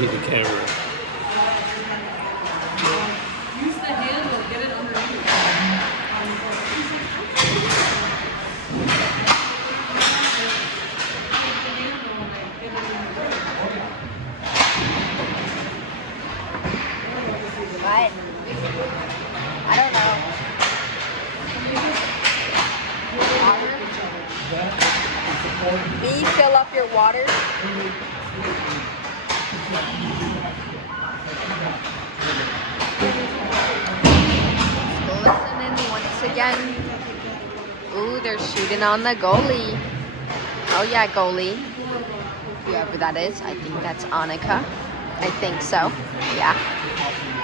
Need the camera. Use the handle, get it underneath. What? I don't know. Water? Me, fill up your water. Listening once again. Ooh, they're shooting on the goalie. Oh yeah, goalie. Whoever that is, I think that's Annika. I think so. Yeah.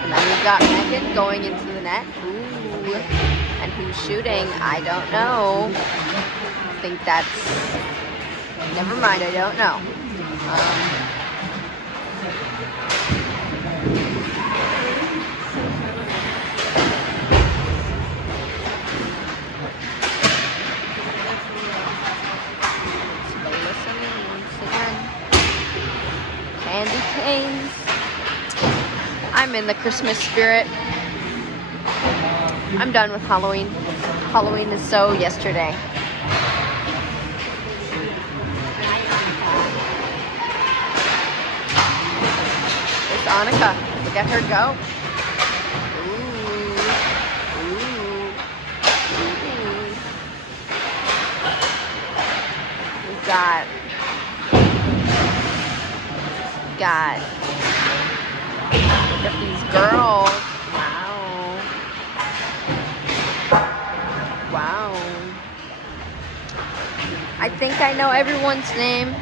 And then we've got Megan going into the net. Ooh. And who's shooting? I don't know. I think that's... Never mind, I don't know. Listening once again. Candy canes. I'm in the Christmas spirit. I'm done with Halloween. Halloween is so yesterday. There's Annika. Look at her go. Ooh. Ooh. Ooh. We've got look at these girls. Wow. Wow. I think I know everyone's name.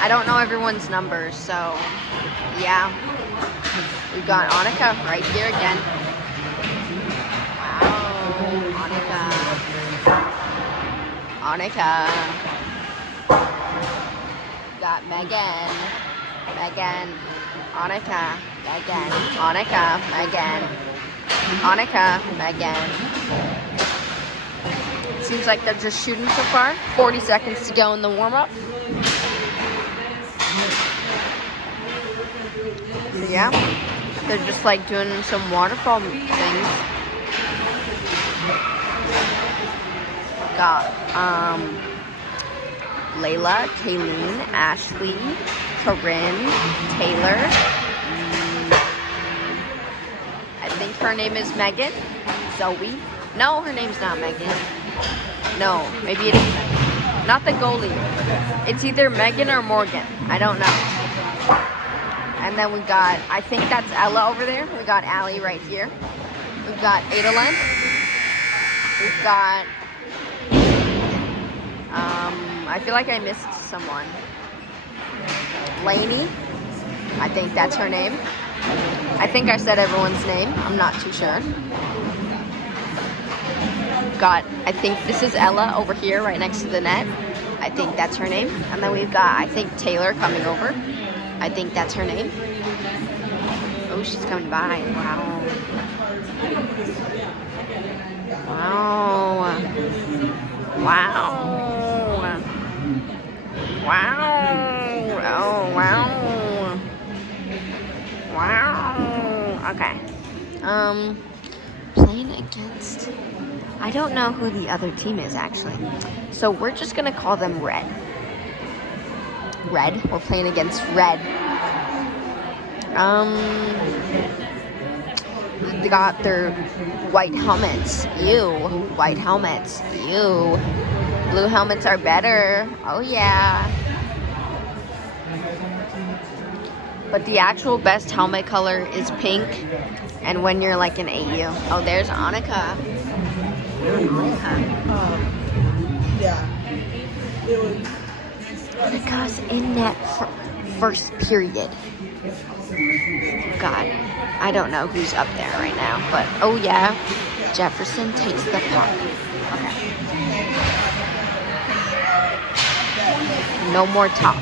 I don't know everyone's numbers, so yeah. We've got Annika right here again. Wow. Annika. Got Megan. Annika, Megan. Seems like they're just shooting so far. 40 seconds to go in the warm-up. So yeah, they're just like doing some waterfall things. Got Layla, Kayleen, Ashley, Corinne, Taylor. I think her name is Megan. Zoe. No, her name's not Megan. No, maybe it is. Not the goalie. It's either Megan or Morgan. I don't know. And then we got, I think that's Ella over there. We got Allie right here. We've got Adalyn. We've got, I feel like I missed someone. Lainey. I think that's her name. I think I said everyone's name. I'm not too sure. Got, I think this is Ella over here right next to the net. I think that's her name. And then we've got, I think, Taylor coming over. I think that's her name. Oh, she's coming by. Wow. Wow. Wow. Wow. Oh, wow. Wow. Okay. Playing against... I don't know who the other team is, actually. So we're just going to call them Red. Red. We're playing against Red. They got their white helmets. Ew. White helmets. Ew. Blue helmets are better. Oh, yeah. But the actual best helmet color is pink. And when you're like an AU. Oh, there's Annika. Yeah. It was. Annika's in net first period. God, I don't know who's up there right now, but oh yeah, Jefferson takes the puck. Okay. No more talk.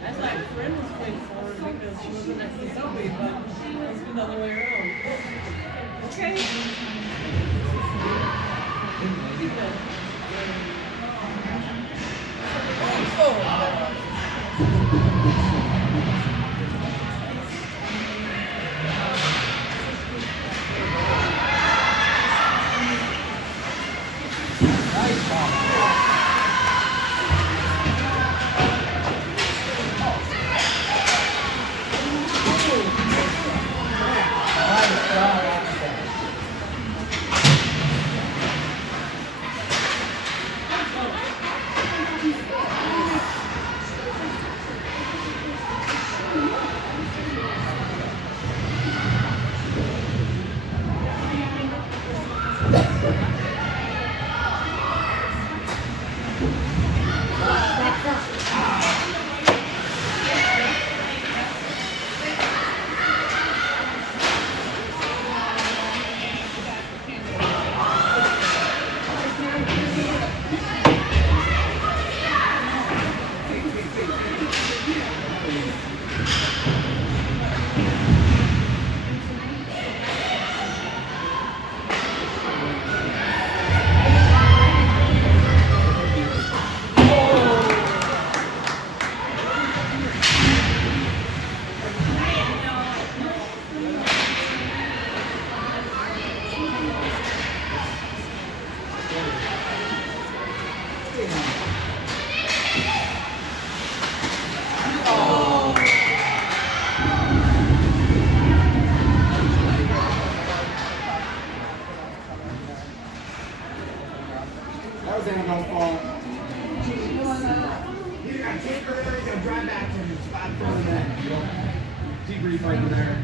That's like friend was playing forward because she wasn't next to Zoe, but it's the other way around. Okay. That was Annabelle's fault. You got to take her there, you got to drive back to him, spot for the net. Debrief right there.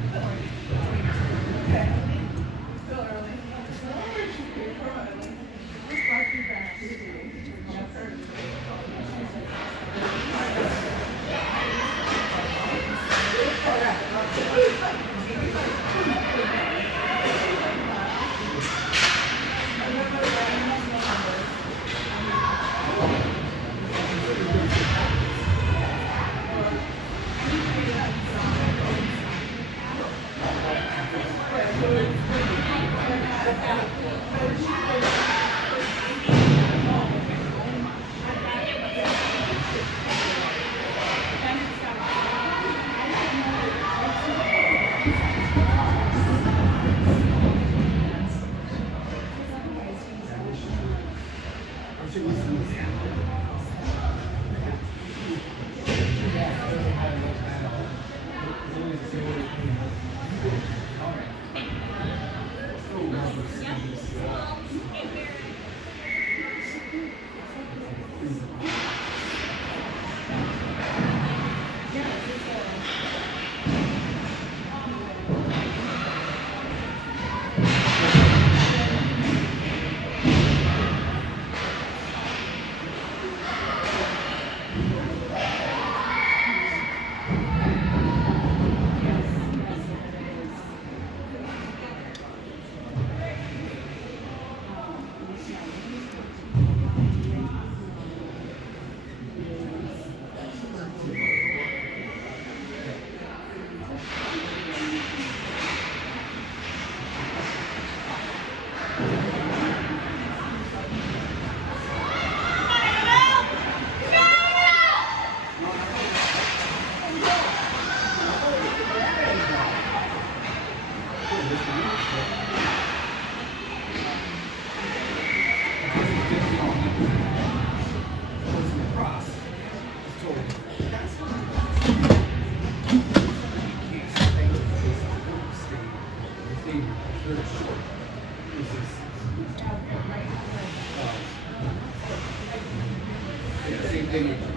continue.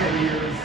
10 years.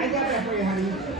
I got that for you, honey.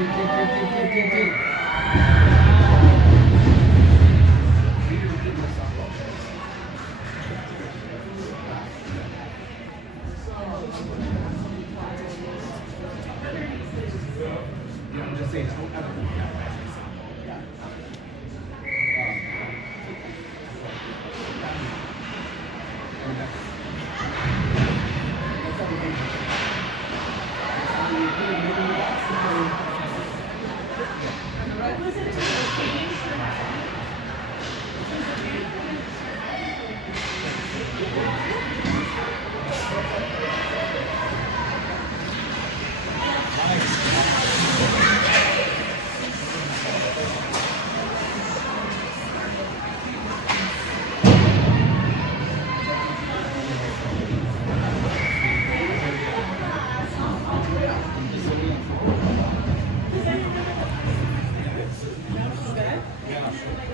I'm just saying.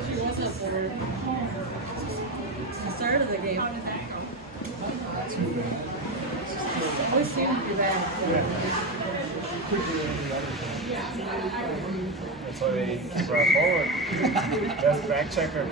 She wasn't for the start of the game. Always seemed to be bad. That's why they keep our forward. Best back checker.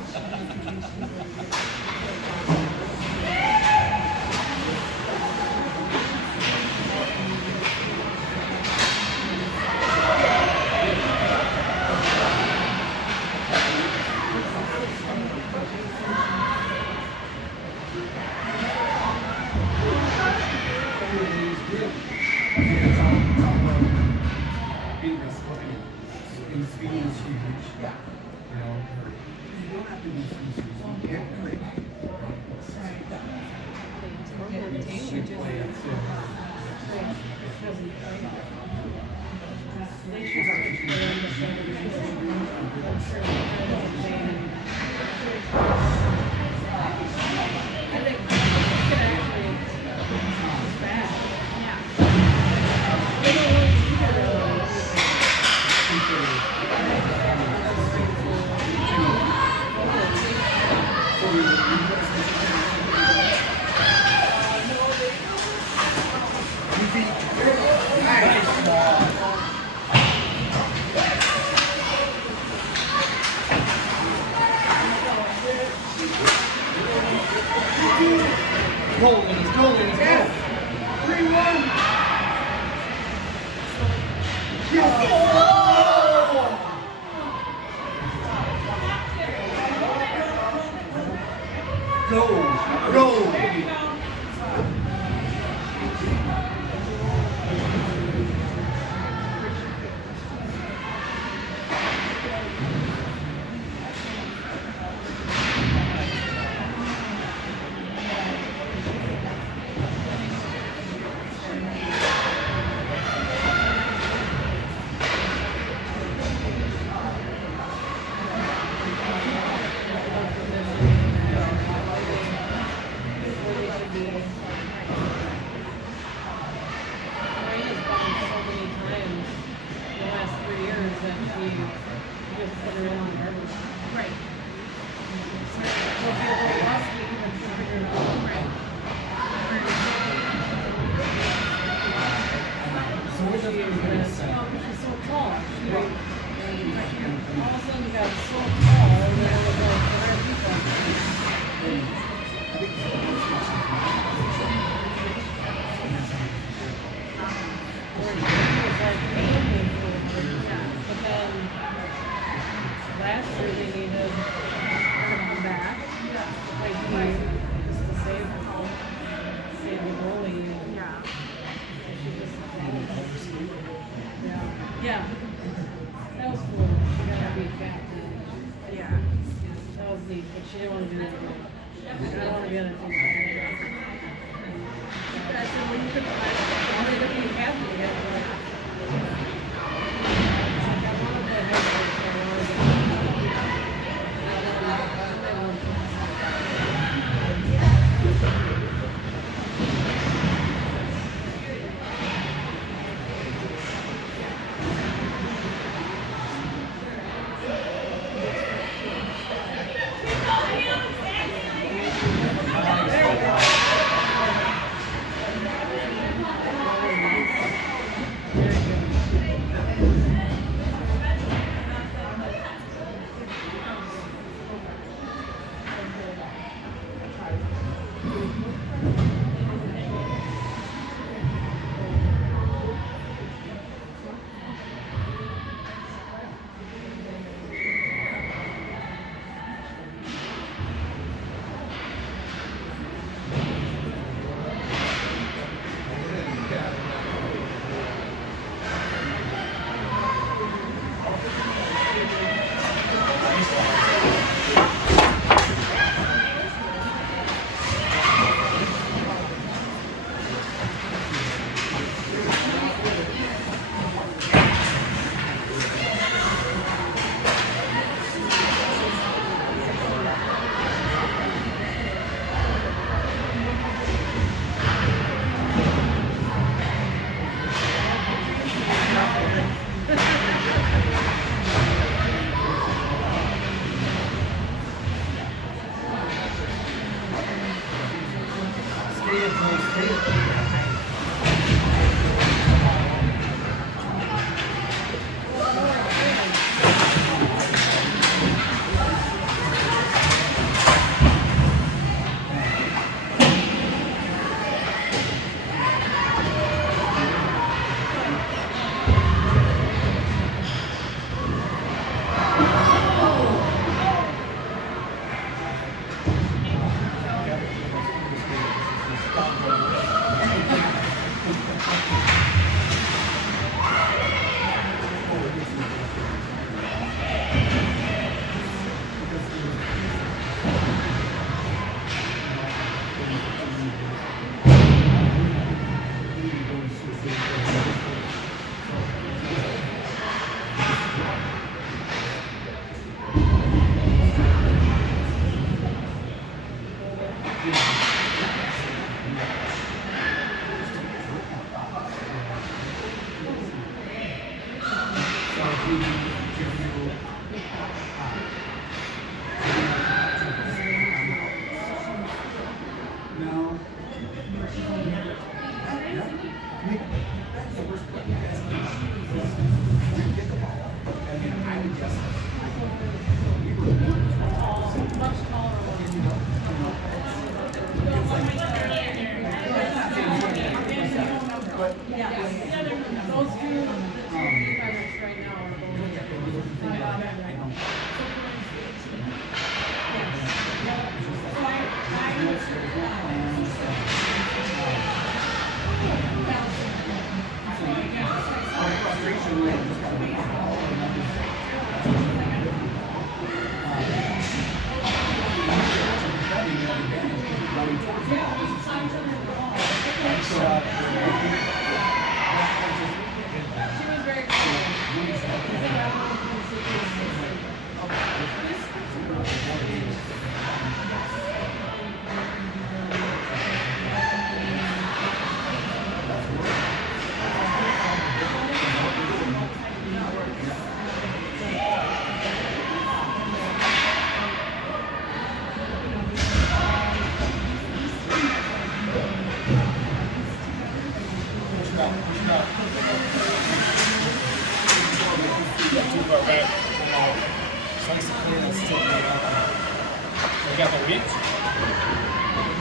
We got the wheat.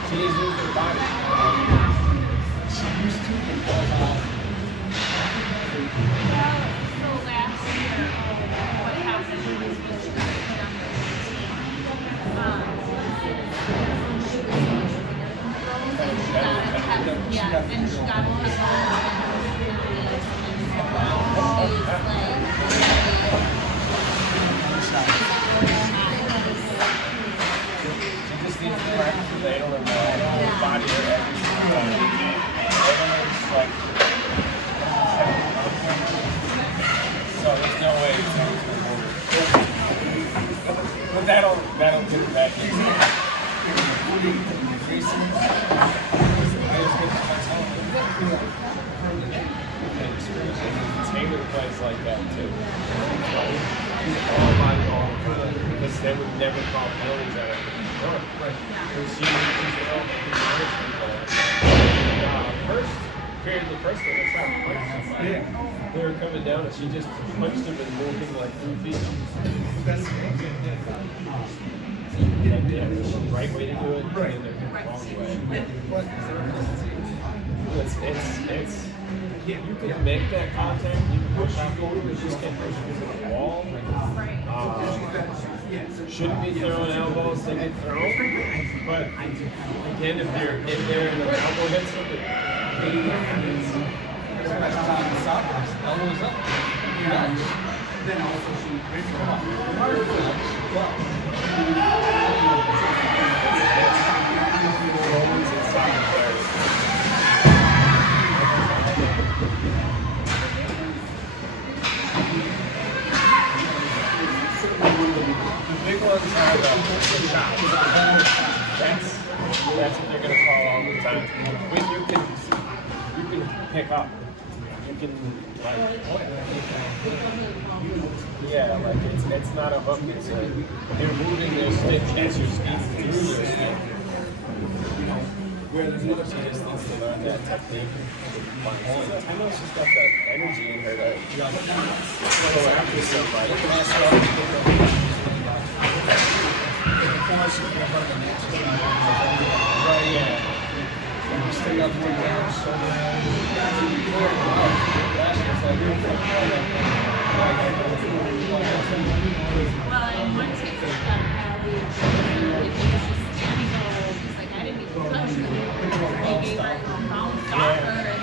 She needs to lose her body. She used to. So last year, what happened was she got and she got a Just needs to practice the ladle and the body or like, so there's no way it's going to move. But that'll get it back in. Taylor plays like that too. All by ball. Because they would never call penalties out of it. The first thing I saw, they were coming down and she just punched him and moved him like 3 feet. And there's the right way to do it, and there's the wrong way. It's you can make that contact, you can push people, you just can't push people to the wall. Shouldn't be throwing elbows, they get thrown. But again, if you're in there and the elbow hits them, elbows up. Then also she The big ones are the shots. That's what they're going to call all the time. When you can pick up. You can like it's not a hook. It's you're moving their stick as you're speeding through their stick. Where there's another she just needs to learn that technique. I know she's got that energy in her to go after somebody. Right, yeah. Stay up one down, so last year, Well, and one teacher got mad. It was just standing over. She's like, I didn't even touch her. They gave her a round soccer and then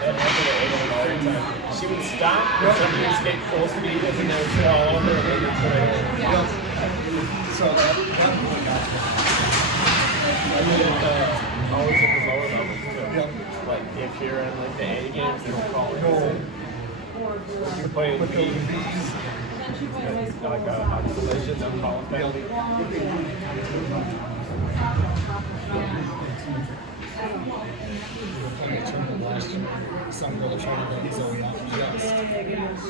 That happened at Ada all the time. She would stop, and somebody would skate full speed, and then they would fall over, and they would put her in. So that I mean, always at the lower levels, too. Like, if you're in, like, the A games, they don't call it. If you're playing B's, like a collision, they'll call it that. last year, some girl trying to run zone not just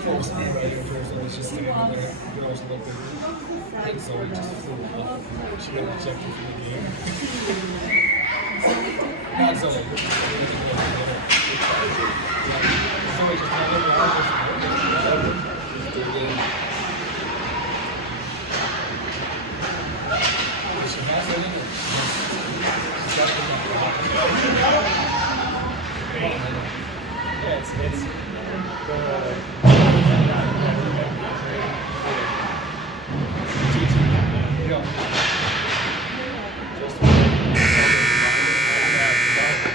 full speed right over her, so it's just standing there. Girls looking, and Zoe just flew off. She got ejected from the game. Not Zoe. Zoe just got she has it in her. Yeah, it's so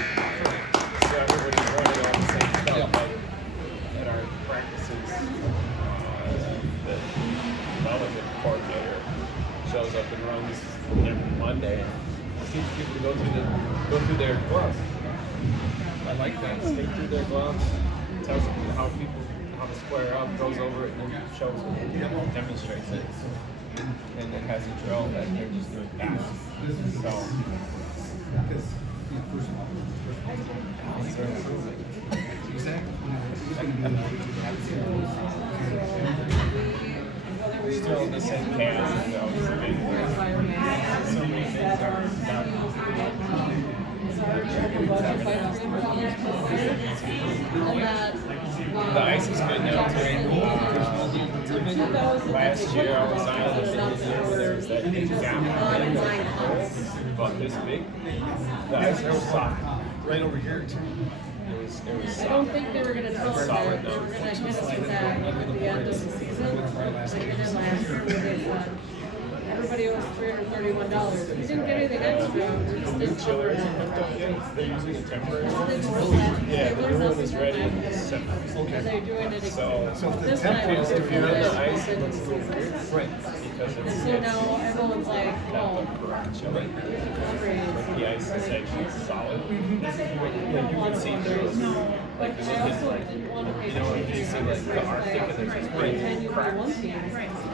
everybody's running on the same stuff. Like at our practices, the development coordinator shows up and runs every Monday and teaches people to go through their gloves. I like that. Skate through their gloves, tells them how to square up, goes over it, and then shows it, demonstrates it. And it has a drill that they're just doing fast. So, they're improving. We're still in the same chaos as we always have been. So many things are the ice is good now too. Last year I was on this year where there was that big gap about this big. The ice was soft. Right over here, too. It was I don't soft. think they were going to tell us that they were going to hit us with that at the end of the season. Like they did last year, where they said everybody owes $331. We didn't get anything extra. We just New didn't chiller cover isn't it. hooked up yet. They're using a temporary one. Yeah, The new one is ready in December. And they're doing it again. So So if the This temp time, is- if you're on the it's ice, it in looks a little season. weird. Right. Because it's So now everyone's like, oh, chilling. upgrades. The ice is actually solid. Like you can see through. Like I the also didn't want to pay you know, if you see like the Arctic and there's this Can big you crack. one team?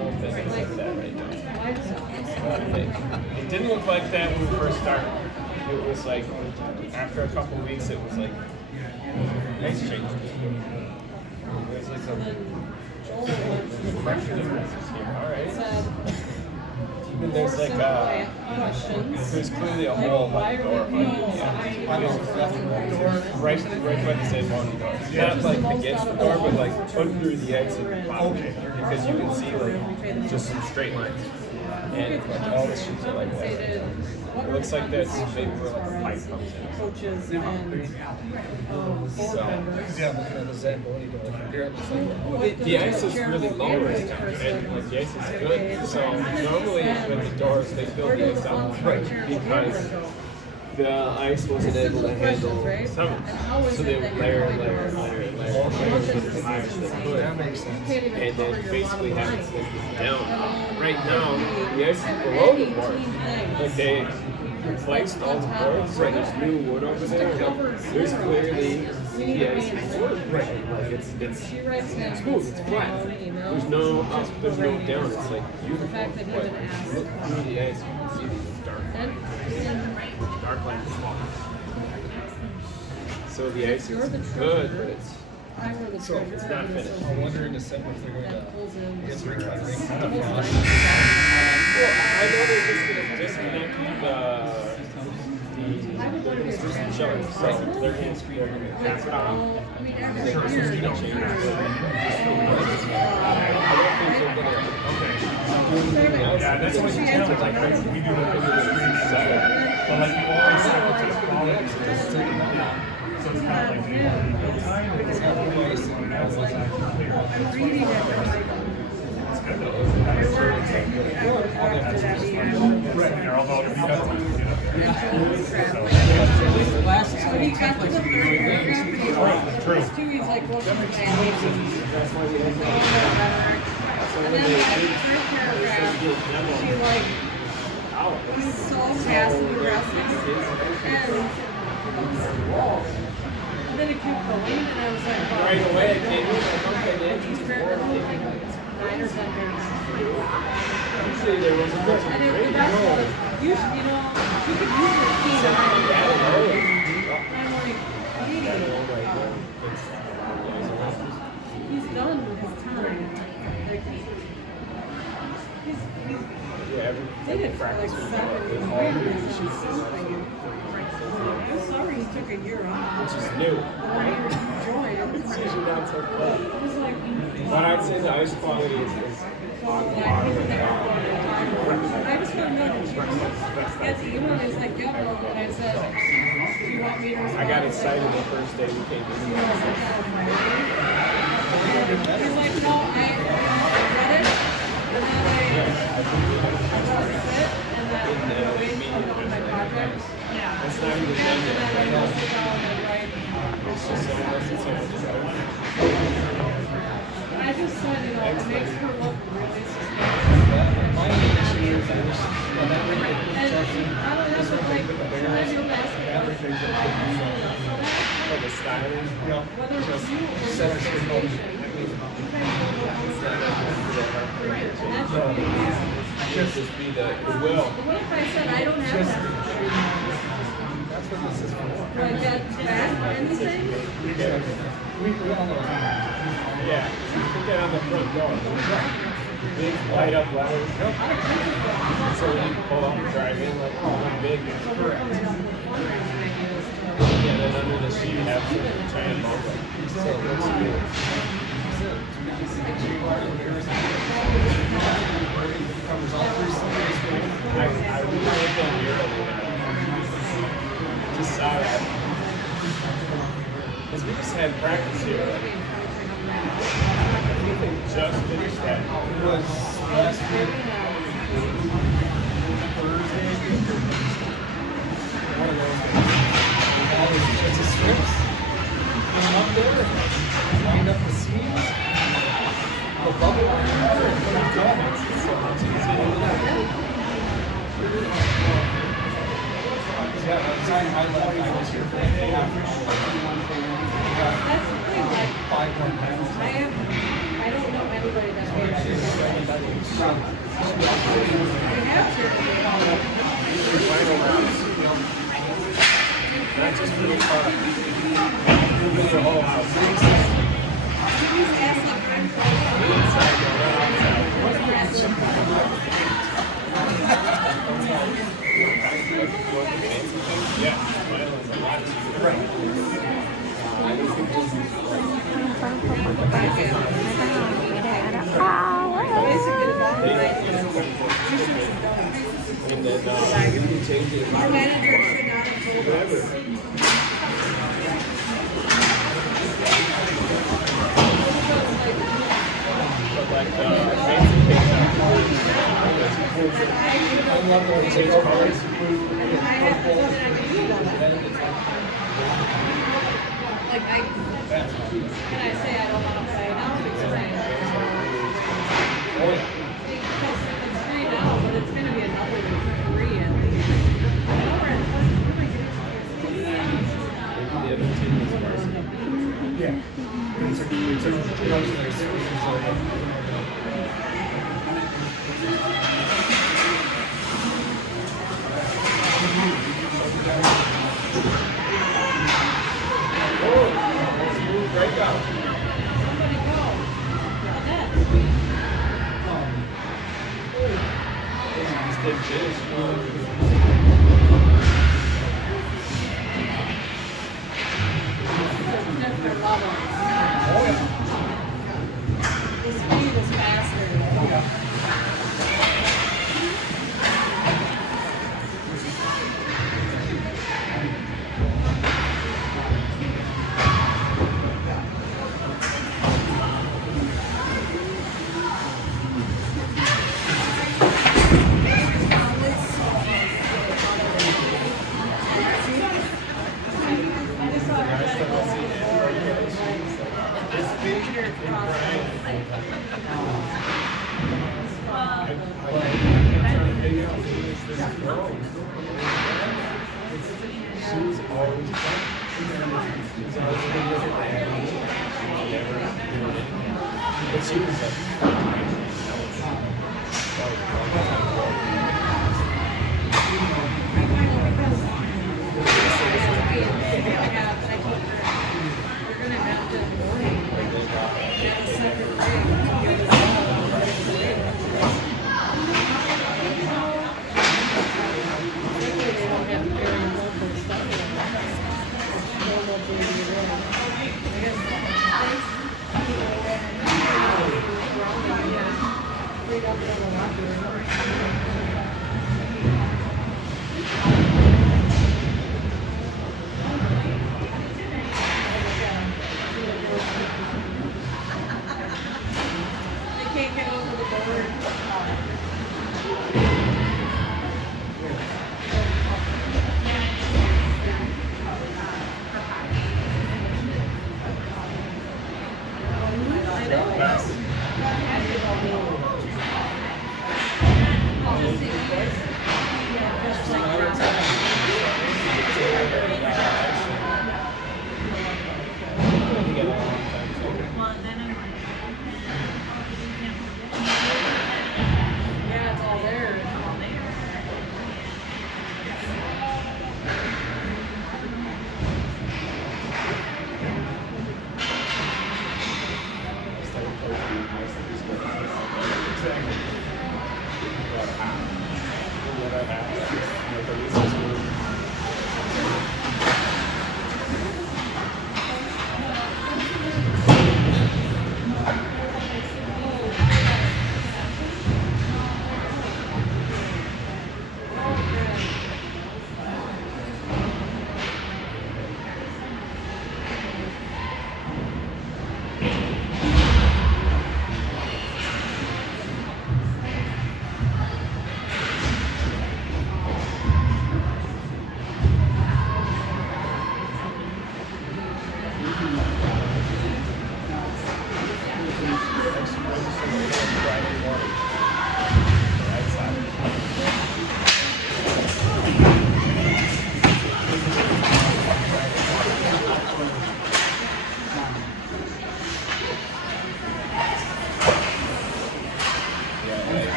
Won't fit like that right now. Why just It didn't look like that when we first started. It was like after a couple of weeks, it was like ice changes. There's like some Joel went pressure differences here. All right. said, And there's like questions. there's clearly a hole by the door. Right by the same one door. Not like against the door, but like under the exit. Okay. Because you can see like just some straight lines. And like all the sheets are like that. It looks like that's maybe where like the pipe comes in. Coaches and board members. Yeah, looking at the Zamboni door from here, it looks like The ice is really low right now, and like, the ice is good. So normally with the doors, they fill the ice up because the ice wasn't able to handle summer. So they would layer and layer and layer and layer and layer to get as high as they could. And then basically have it slope it down. Right now, the ice is below the board. Like they replaced all the boards, so there's new wood over there. There's clearly the ice is wood. Right. Like it's She writes down smooth, it's flat. There's no up, there's no down. It's like beautiful. fact that he But didn't ask. look through the ice, you can see these dark lines of small. So the ice is good, but it's I were the treasurer. it's not finished. I wonder in December if they're going to Pulls in. get ring by ring. Well, I know they're just going to disconnect the chiller. So they're going to pass it on. And then it's just going to change it. I don't think they're going to. Yeah, that's what you tell us. Like, we do the screen set. But like, you always set it to the quality. So it's kind of like the time that it's not really so that was actually clear. I'm reading it. It's good though. I worked after that meeting. Right, you're all about to be done. When he got to the third paragraph, True. Stewie's like, well, she's bad. And then by the third paragraph, she like was so passive aggressive. And then it kept going, and I was like, wow. Right away, it came in. Each paragraph was like 9 or 10 pages. Usually there wasn't much of And a it, break. the best was, you could use your key to hide it. And I'm like, hey, he's done with his time. Like, he's did it for like 7 years. I'm sorry he took a year off. Which is new. When he joined, It's usually not so bad. it was like, But I'd say the ice quality is on par with that. I just want to know that you get the email. He's like, yeah, well, and I said, do you want me to respond? I got excited the first day we came to the office. He's like, no, I read it, and then I let it sit, and then I waited to go on my project. Yeah. It's not even And done then I yet. go sit down and write. It's just so necessary. I just said, you know, it makes her look really suspicious. My issue is I wish when that really And I don't have to like, sometimes you'll ask me, battery things are like, Oh, the styling. you know, whether it's just you or set our the signal. station, you guys will go outside. And that should be Just be the will. what if I said I don't have that? That's what this is for. Do I get back anything? We all know that. Yeah. Put that on the front door. Big light up letters. So when you pull up and drive in, like, oh, I'm big. Yeah, then under the seat you have some giant logo. So it looks cool. Covers all 3 Sundays. I really looked on here just saw that. Because we just had practice here. I think they just finished that. It was last week, Thursday. One of those days. All those just the strips. Came up there, lined up the seams, the bubble wrap, and put it down. It's so much easier to do that. Yeah, by the time I left, I was here for like half an hour. That's the thing, like, 5 more pounds. I don't know anybody that makes it. I have to. Final rounds. Not just for the car. For the whole house. Please ask a friend for a Inside, no, outside. Yeah, Milan's a lot cheaper. And then you can change it. Our manager should not have told us. But like fancy case I love the way change colors. Like, can I say I don't want to play now? Because it's 3 now, but it's going to be another 3 at least. I know we're at 20. What am I The other team is Varsity. Yeah. It's Smooth breakout. Somebody go. Annette. Just did finish. Different levels. The speed is faster. The this girl. She was always drunk. She was always living with her dad. She was never doing anything. But she was like, that was a long time ago.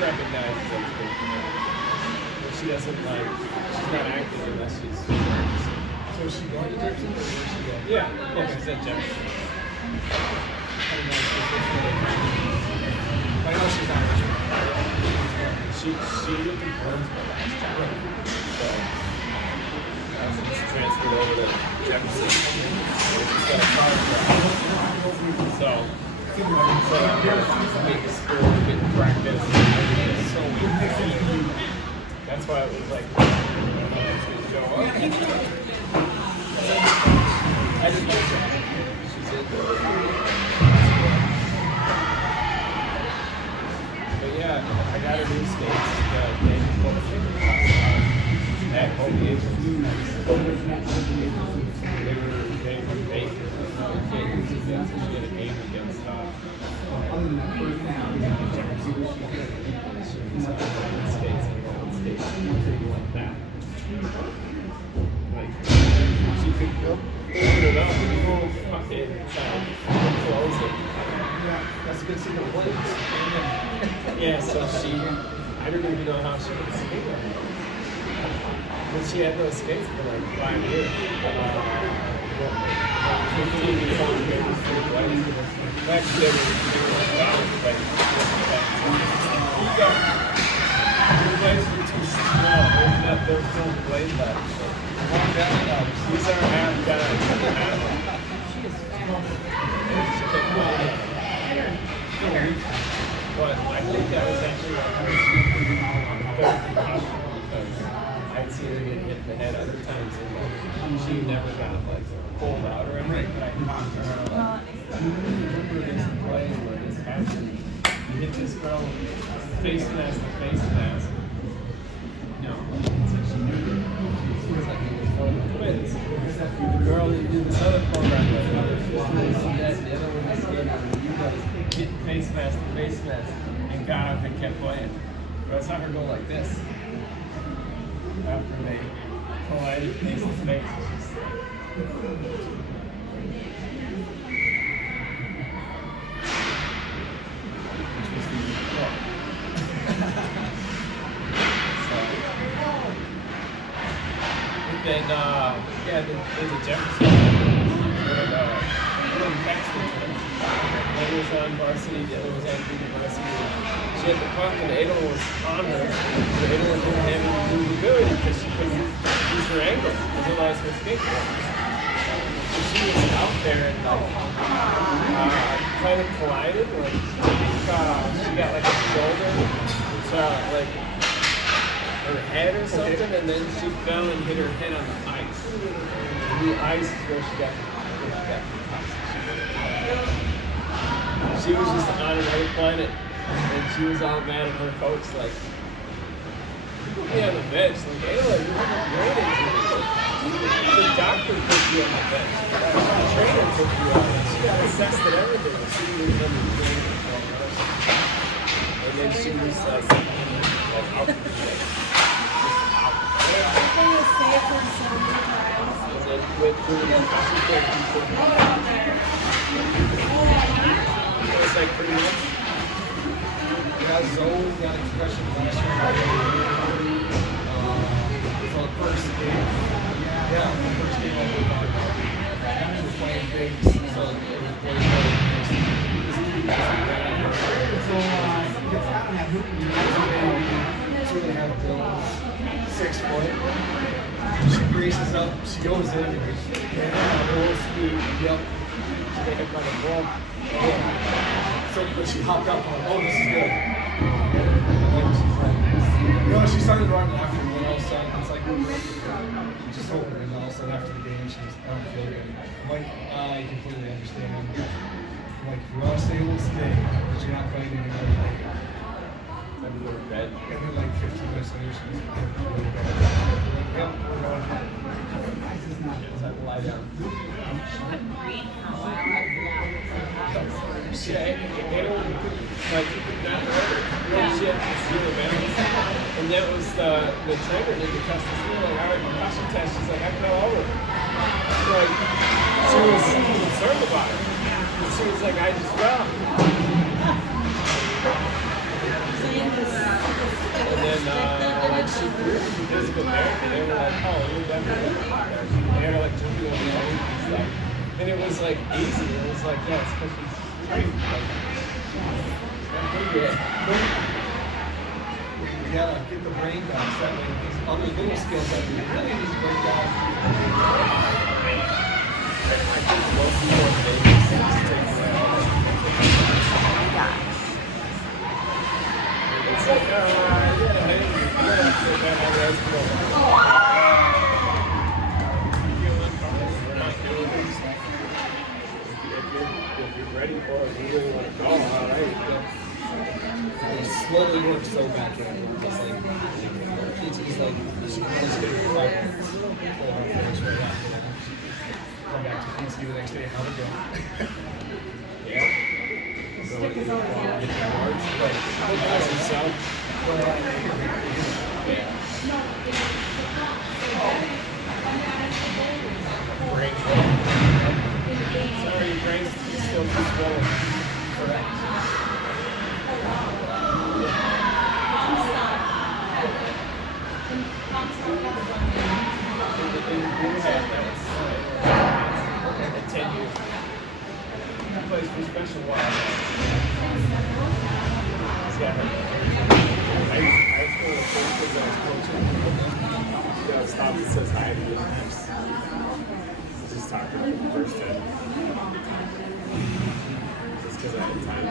Recognizes everything, but she doesn't like. She's not acting unless she's. So is she going to Jefferson? Or is she going? Yeah, she's at Jefferson. I know she's not Richmond. She lived in Bloomington last time, so she transferred over to Jefferson. She's got a car drive, so I'm making school, getting practice. So that's why it was like, I didn't know she's in there. But yeah, I got her new skates the day before the paper at home games. They were baked. She had a game against States and United States like that. Like she could open it up and go fucking close it. That's a good signal. Yeah, so she, I don't even know how she could skate on it. But she had those skates for like 5 years. 15 years old, maybe 3 plays. Actually, they were like, the blades were too small. There's no blade left. These are half guys. But I think that was actually like her third concussion because I'd seen her get hit in the head other times and like, she never got like pulled out or anything. But I talked to her like, I remember this play where this happened. You hit this girl face mask to face mask. No, so she knew it. She was like, oh, the twins. The girl that did this other program with her. mask and got up and kept playing. But I saw her go like this after they collided face to face. Which was the then, then the Jefferson. One was on Varsity, the other was on Varsity. She had the puck and Adel was on her. So Adel was doing having to do the good because she couldn't use her ankle. Otherwise her skateboard. So she was out there and kind of collided. Like, she got like a shoulder. It's like her head or something, and then she fell and hit her head on the ice. And the ice is where she got concussed. She was just on another planet, and she was all mad at her coach, like, put me on the bench. Like, Ayla, you have a great injury. The doctor put you on the bench. The trainer put you on it. She got assessed at everything. She didn't even understand it. And then she was like out. And then went through the it was like 3 months. Yeah, Zoe got a concussion last year. For the first game. Yeah, the first game of the we were playing big, so it was really Two and a half bills, 6 foot. She braces up, she goes in, and full speed. Yep. They hit by the ball. So, but she hopped up on, oh, this is good. And then she's like, she started running after me, and all of a sudden, it's like, just hoping, and all of a sudden after the game, she's, I don't feel good. I'm like, I completely understand. I'm like, if you want to stay, we'll stay, but you're not playing anymore. Like, And we were in bed. and then like 15 minutes later, she was really bad. Yep, we're going. It's like lie down. Yeah, they don't like not shit. It's really bad. And that was the trainer did the test. She was like, all right, concussion test. She's like, I fell over. Like she was concerned about it. And she was like, I just fell. And then like she grew through physical therapy. They were like, oh, you're definitely they had to like took you on the own and stuff. And it was like easy. It was like, yeah, it's because she's great. Like, You gotta get the brain back. So that way, these other little skills that you really need to break down. I think most people in Vegas take Yeah. it's like, if you're ready for it, you really want to go, all right. It slowly works so back in. It's like, PT's like, she can just get it right. Come back to PT the next day, how'd it go? Yeah. So get the cards, like, as yourself. Yeah. Brain. Sorry, your brain's still too swollen. Correct. At 10 years. He plays for Special Wild. He's got high school and first kids that was coaching. He goes, stops and says hi to you. Just talking to him the first time. Just because I had time.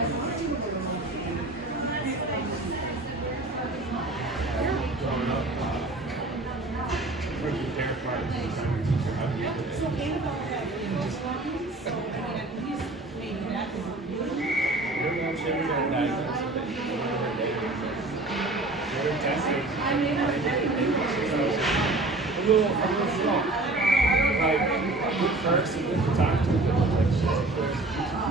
Growing up, rookie parent parties was trying to teach her how to do this. You're not sure we got diagnosed with it. You're tested. A little slow. Like, good person, good to talk to, but like she's a good teacher.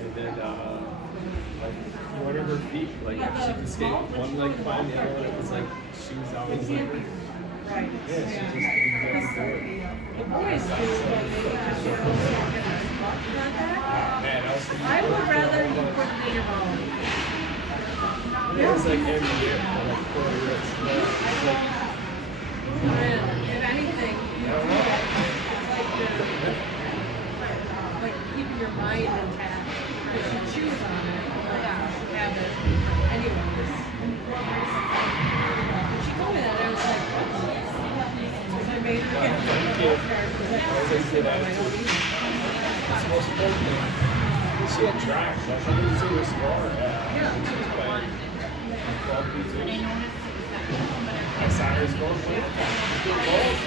And then and like one of her feet, like she could skate one leg fine, the other one it was like she was always like, Right. yeah, she just didn't be able to do it. The boys do, but they just don't get as much contact. Man, I would rather you put it in your mouth. it was like every year for like 4 years. It's like, If anything, you do that. It's like keeping your mind intact. If you choose on it, you should have it anyways. When she told me that, I was like, what? Because I made her get it's most important thing. She had tracks. I didn't see her score. She was playing 12 P2. I saw her score playing. She was goals.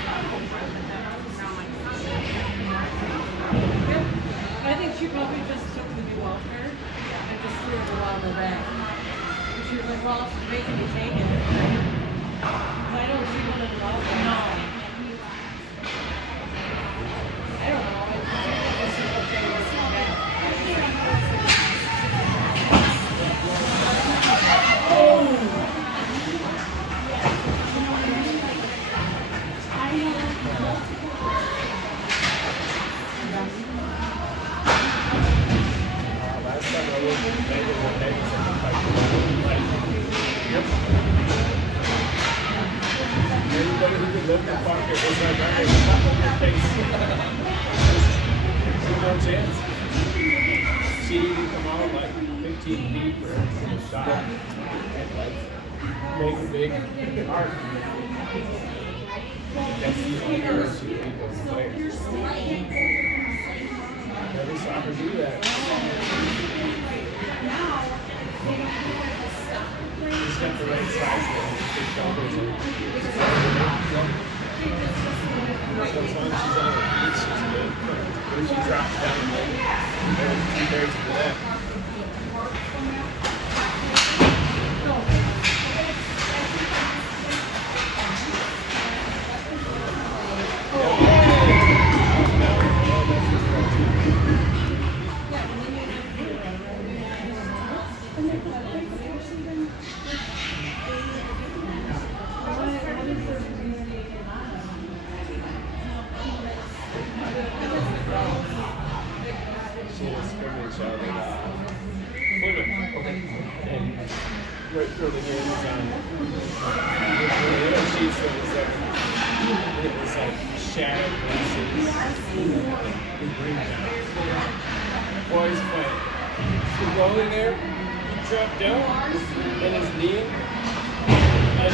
I think she probably just took the new off her and just threw it around her back. And she was like, well, she's making me take it. I don't see one in the off her. No. I don't know. I just okay with Last time I was in Vegas, everybody who could lift the bucket was like, all right, stop on your face. There's no chance. She'd even come out like 15 feet for a shot and like make a big arc. That's the only way she beat those players. Never saw her do that. She's got the right size there. Big shoulders and so as long as she's on her feet, she's good. But if she drops down, there's 2/3 of that. She had a scrimmage out at Bloomington. And right before the game was on, the little sheets that was like, it was like shattered pieces. The green boys playing. The goalie there, he dropped down and his knee, and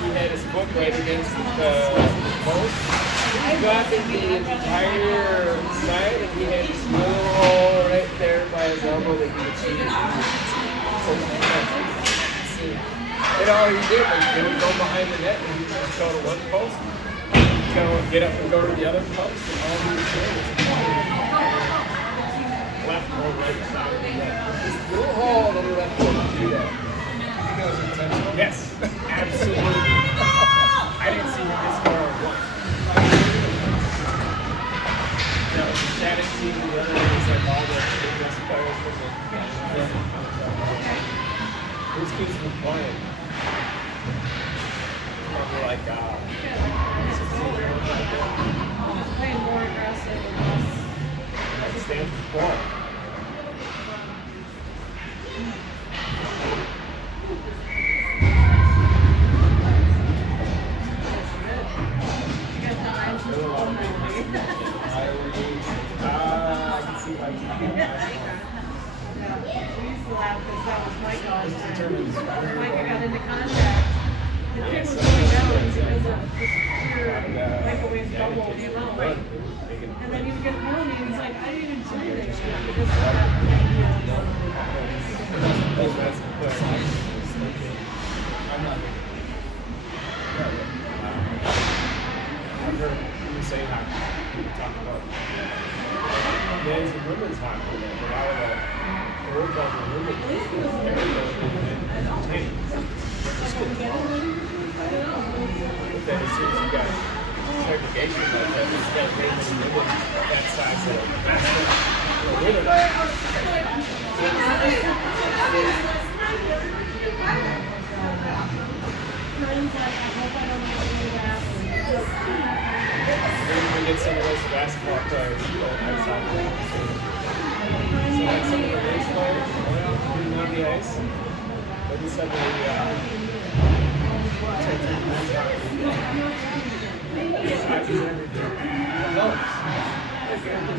he had his foot right against the post. He got the entire side, and he had this little hole right there by his elbow that he could see. So and all he did was he would go behind the net and he would just go to one post, go get up and go to the other post, and all he was doing was left or right side of the net. This little hole that he left him to do that. Yes, absolutely. I didn't see him this far once. That was the static team, the other one was like all the best players from the those kids were playing. Probably like playing more aggressive and less. Stanford ball. You got the eyes of the whole I can see why We used to laugh because that was Mike all the time. Mike got into contact. The kid was going down because of just pure microwave double the amount. And then he would get a penalty and he's like, I didn't even do anything because of that. I'm not. I've heard you say hockey. People talk about men's and women's hockey. But out of the world of the women, then as soon as you got segregation like that, there's got to be women that size that are faster. Maybe we get some of those basketball players who don't have soccer. So like some of the race players, being on the ice, maybe some of the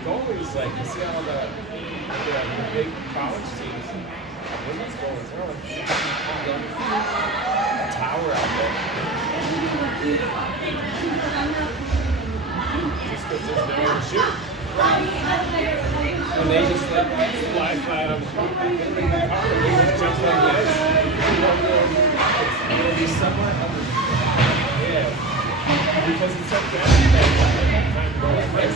goalies, like you see all the big college teams, women's goalies, they're like a tower out there. Just because there's nowhere to shoot. And they just like fly flat on the puck. They just jump like this. And it'll be somewhere under. Yeah. Because it's so fast, they don't have time to go like this.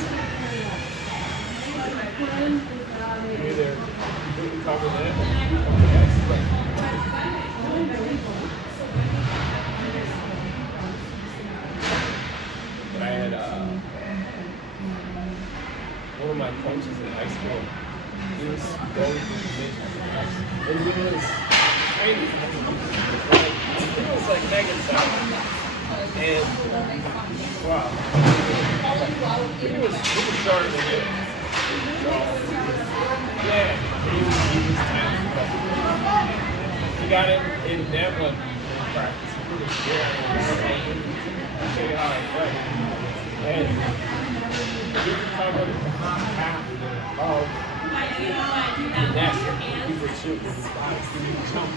Either completely cover that or come to the ice. I had one of my coaches in high school. He was going through the major. And he was tiny. He was like Megan size. And wow. He was shorter than me. So yeah, he was tiny. But he got in Devlin in practice. He put his gear on. I'll show you how I play. And he could cover half of the net. He would shoot with his body. He would jump.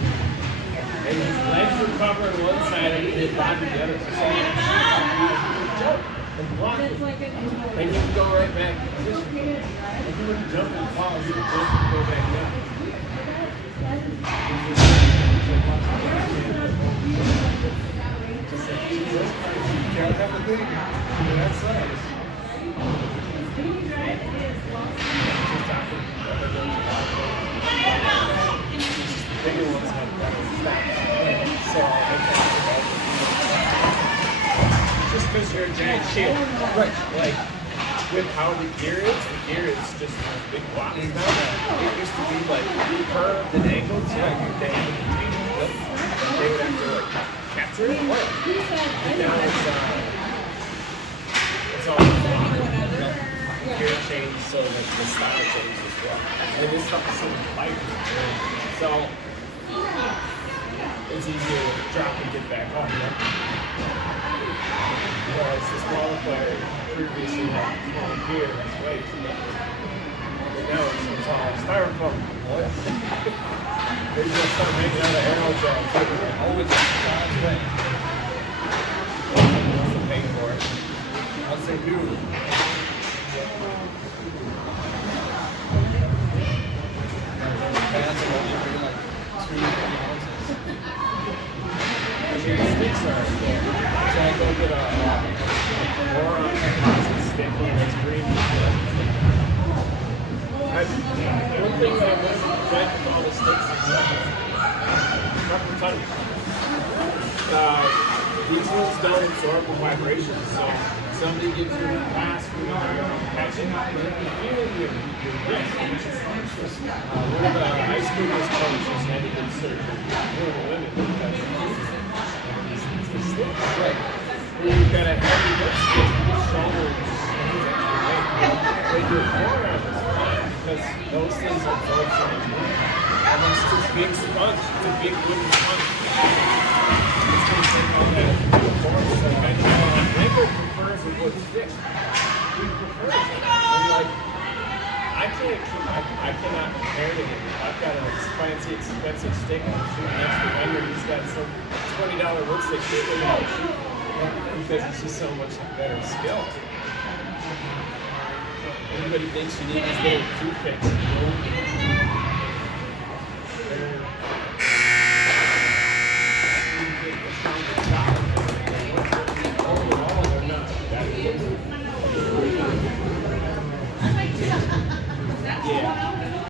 And his legs would cover on one side and his body the other. So he would jump and block it. And he would go right back to position. And he would jump and fall. He would jump and go back down. Can't have a thing. That size. Bigger ones have better stats. So just because you're a giant shield. Right. Like with how the gear is just big blocks now. It used to be like curved and angled, so like they had to contain the flip. They would have to like capture it. And now it's all gear change so that the style changes as well. And this stuff is so light. So it's easier to drop and get back up, you know? Whereas the smaller player previously had small gear and weight. But now it's all styrofoam. They just start making out of aerogel. Always times way. Wants to pay for it. Once they do. Fans are only bring like 2 or 3 ounces. I mean, the sticks are there. So I go get a boron composite stick that's green. One thing that I'm going to check with all the sticks and stuff is not the ton. These ones don't absorb the vibrations, so somebody gives you a pass when you're catching, you feel your wrist. One of the high schoolers coaches had to get surgery. One of the women because it's the stick. Right. You've got a heavy lipstick, your shoulders, but your forearm is fine because those things are both from the and it's a big sponge. It's a big wooden sponge. It's going to take all that force. Like I know, Michael prefers a wood stick. He prefers it. And like, I cannot compare to him. I've got a fancy, expensive stick and I'm shooting next to Wenger. He's got some $20 wood stick he's still going to shoot because it's just so much better skill. Everybody thinks you need these little toothpicks. Overall, they're not that good.